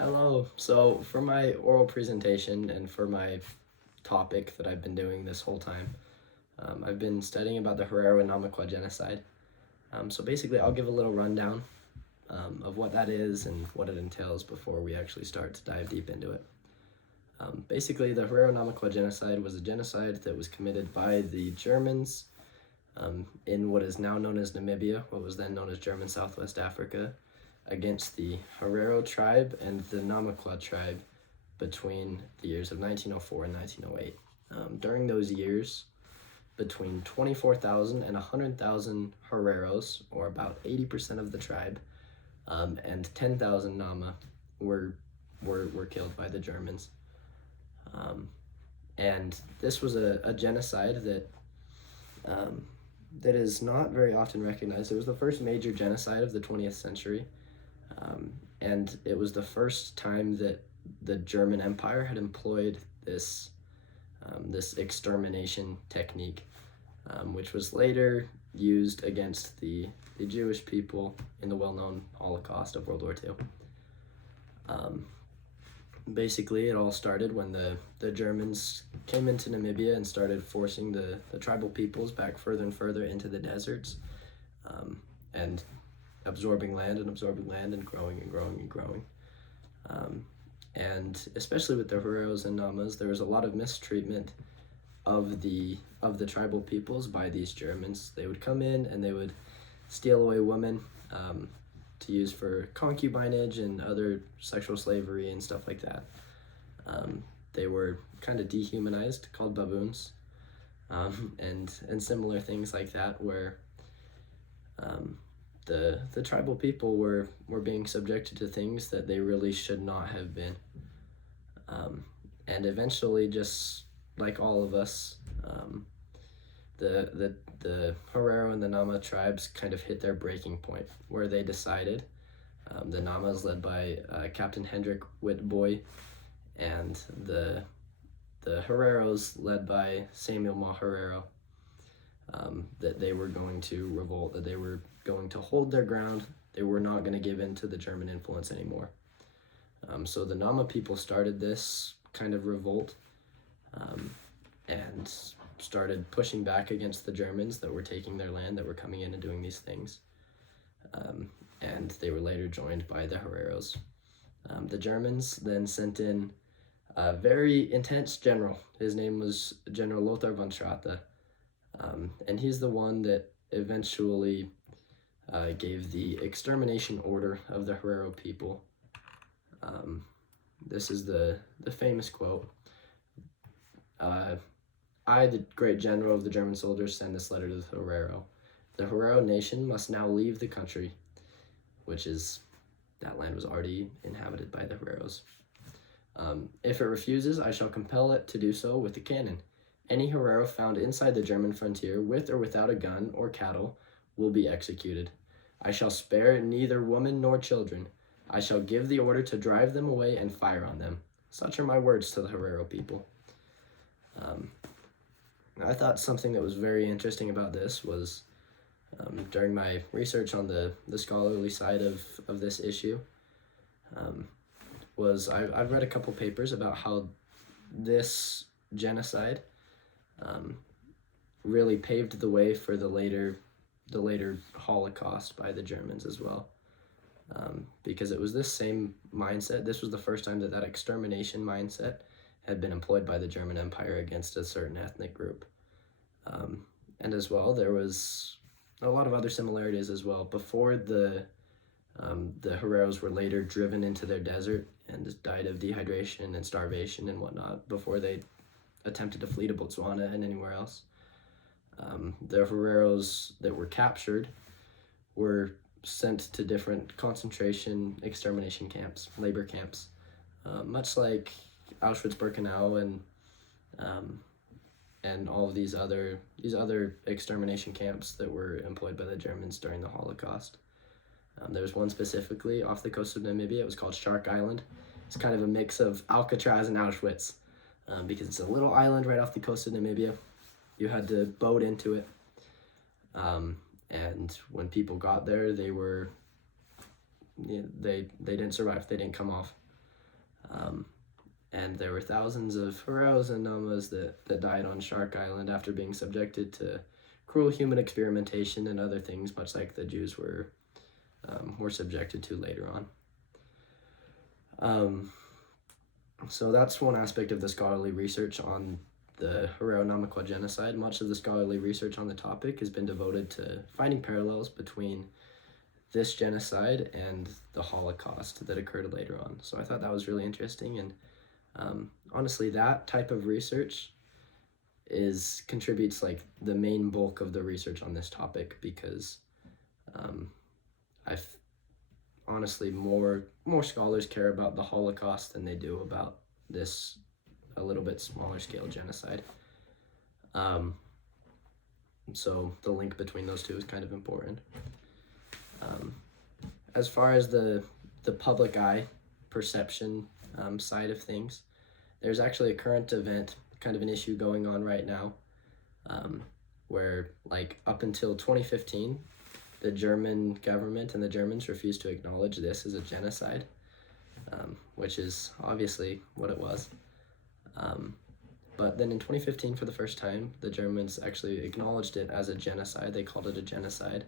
Hello. So for my oral presentation and for my topic that I've been doing this whole time, I've been studying about the Herero Nama genocide. So basically, I'll give a little rundown of what that is and what it entails before we actually start to dive deep into it. Basically, the Herero Nama genocide was a genocide that was committed by the Germans in what is now known as Namibia, what was then known as German Southwest Africa, against the Herero tribe and the Namaqua tribe between the years of 1904 and 1908. During those years, between 24,000 and 100,000 Hereros, or about 80% of the tribe, and 10,000 Nama were killed by the Germans. And this was a genocide that is not very often recognized. It was the first major genocide of the 20th century, and it was the first time that the German Empire had employed this extermination technique, which was later used against the Jewish people in the well-known Holocaust of World War II. Basically, it all started when the Germans came into Namibia and started forcing the tribal peoples back further and further into the deserts, and absorbing land and growing and growing and growing. And especially with the Hereros and Namas, there was a lot of mistreatment of the tribal peoples by these Germans. They would come in and they would steal away women to use for concubinage and other sexual slavery and stuff like that. They were kind of dehumanized, called baboons, and similar things like that, where the tribal people were being subjected to things that they really should not have been. And eventually, just like all of us, the Herero and the Nama tribes kind of hit their breaking point, where they decided, the Namas led by Captain Hendrik Witbooi, and the Hereros led by Samuel Ma Herero, that they were going to revolt, that they were going to hold their ground. They were not going to give in to the German influence anymore. So the Nama people started this kind of revolt, and started pushing back against the Germans that were taking their land, that were coming in and doing these things. And they were later joined by the Hereros. The Germans then sent in a very intense general. His name was General Lothar von Schratte, and he's the one that eventually gave the extermination order of the Herero people. This is the famous quote. I, the great general of the German soldiers, send this letter to the Herero. The Herero nation must now leave the country, which is, that land was already inhabited by the Hereros. If it refuses, I shall compel it to do so with the cannon. Any Herero found inside the German frontier, with or without a gun or cattle, will be executed. I shall spare neither woman nor children. I shall give the order to drive them away and fire on them. Such are my words to the Herero people. I thought something that was very interesting about this was, during my research on the scholarly side of this issue, was I've read a couple papers about how this genocide really paved the way for the later Holocaust by the Germans as well, because it was this same mindset. This was the first time that extermination mindset had been employed by the German Empire against a certain ethnic group. And as well, there was a lot of other similarities as well. Before the Hereros were later driven into their desert and died of dehydration and starvation and whatnot, before they attempted to flee to Botswana and anywhere else. The Hereros that were captured were sent to different concentration extermination camps, labor camps, much like Auschwitz-Birkenau and all of these other extermination camps that were employed by the Germans during the Holocaust. There was one specifically off the coast of Namibia. It was called Shark Island. It's kind of a mix of Alcatraz and Auschwitz, because it's a little island right off the coast of Namibia. You had to boat into it, and when people got there, they didn't survive. They didn't come off. And there were thousands of Hereros and Namas that died on Shark Island after being subjected to cruel human experimentation and other things, much like the Jews were subjected to later on. So that's one aspect of the scholarly research on the Herero Nama genocide. Much of the scholarly research on the topic has been devoted to finding parallels between this genocide and the Holocaust that occurred later on. So I thought that was really interesting, and honestly, that type of research contributes like the main bulk of the research on this topic, because I've honestly more scholars care about the Holocaust than they do about this a little bit smaller scale genocide. So the link between those two is kind of important. As far as the public eye perception side of things, there's actually a current event, kind of an issue going on right now, where like up until 2015, the German government and the Germans refused to acknowledge this as a genocide, which is obviously what it was. But then in 2015, for the first time, the Germans actually acknowledged it as a genocide. They called it a genocide.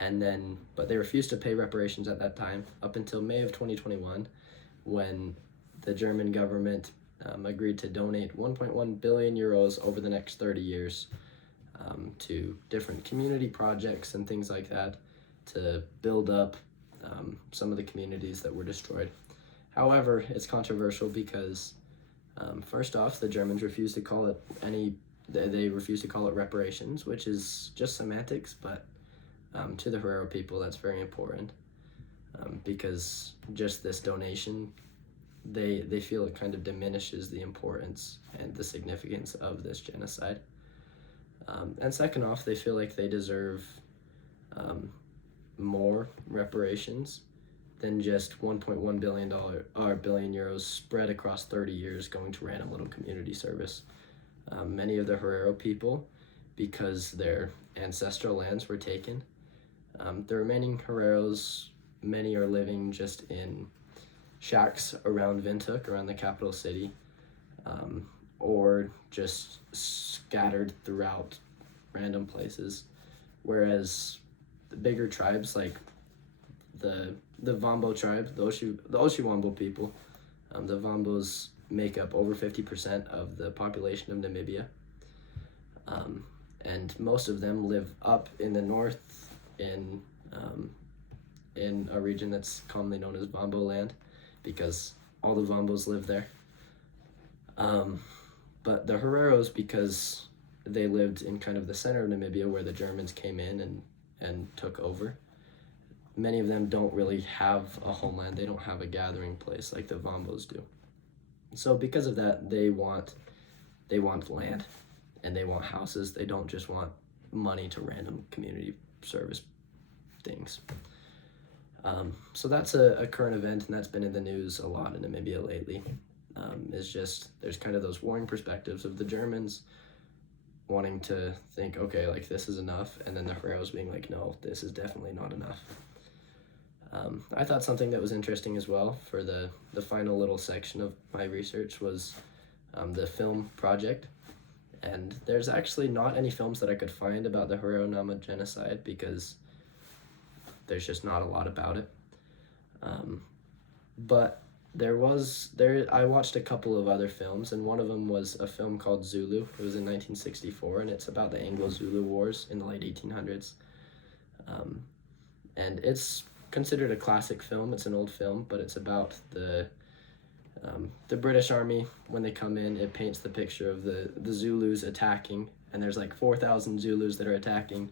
But they refused to pay reparations at that time, up until May of 2021, when the German government agreed to donate 1.1 billion euros over the next 30 years to different community projects and things like that to build up some of the communities that were destroyed. However, it's controversial because first off, the Germans refused to call it they refused to call it reparations, which is just semantics, but to the Herero people, that's very important, because just this donation, they feel it kind of diminishes the importance and the significance of this genocide. And second off, they feel like they deserve more reparations than just $1.1 billion spread across 30 years going to random little community service. Many of the Herero people, because their ancestral lands were taken, the remaining Hereros, many are living just in shacks around Windhoek, around the capital city, or just scattered throughout random places. Whereas the bigger tribes, like the Vambo tribe, the Oshiwambo people, the Vambos make up over 50% of the population of Namibia. And most of them live up in the north in a region that's commonly known as Vambo land, because all the Vambos live there. But the Hereros, because they lived in kind of the center of Namibia where the Germans came in and took over, many of them don't really have a homeland. They don't have a gathering place like the Vambos do. So because of that, they want land and they want houses. They don't just want money to random community service things. So that's a current event, and that's been in the news a lot in Namibia lately. Is just there's kind of those warring perspectives of the Germans wanting to think, okay, like this is enough, and then the Hereros being like, no, this is definitely not enough. I thought something that was interesting as well for the final little section of my research was the film project. And there's actually not any films that I could find about the Herero Nama genocide because there's just not a lot about it. But I watched a couple of other films, and one of them was a film called Zulu. It was in 1964, and it's about the Anglo-Zulu Wars in the late 1800s. And it's considered a classic film. It's an old film, but it's about the British Army. When they come in, it paints the picture of the Zulus attacking, and there's like 4,000 Zulus that are attacking,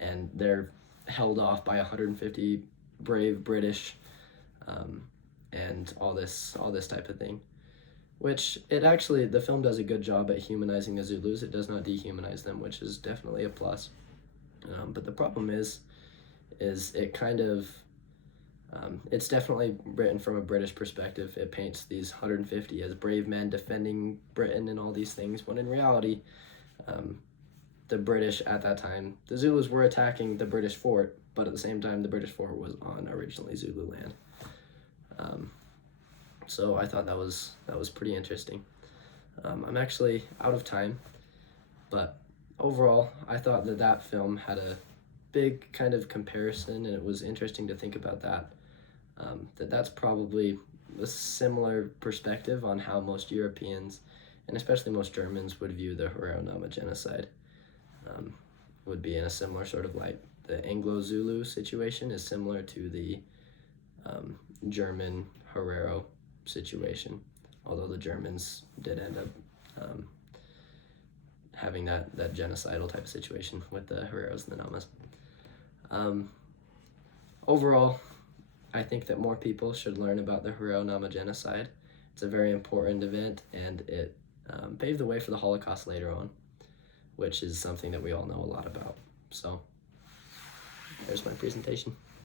and they're held off by 150 brave British, and all this type of thing. Which the film does a good job at humanizing the Zulus. It does not dehumanize them, which is definitely a plus. But the problem is it kind of it's definitely written from a British perspective. It paints these 150 as brave men defending Britain and all these things, when in reality, the British at that time, the Zulus were attacking the British fort, but at the same time, the British fort was on originally Zulu land. So I thought that was pretty interesting. I'm actually out of time, but overall, I thought that film had a big kind of comparison, and it was interesting to think about that. That's probably a similar perspective on how most Europeans, and especially most Germans, would view the Herero Nama genocide. Would be in a similar sort of light. The Anglo-Zulu situation is similar to the German Herero situation, although the Germans did end up having that genocidal type of situation with the Hereros and the Namas. Overall, I think that more people should learn about the Herero Nama genocide. It's a very important event, and it paved the way for the Holocaust later on, which is something that we all know a lot about. So there's my presentation.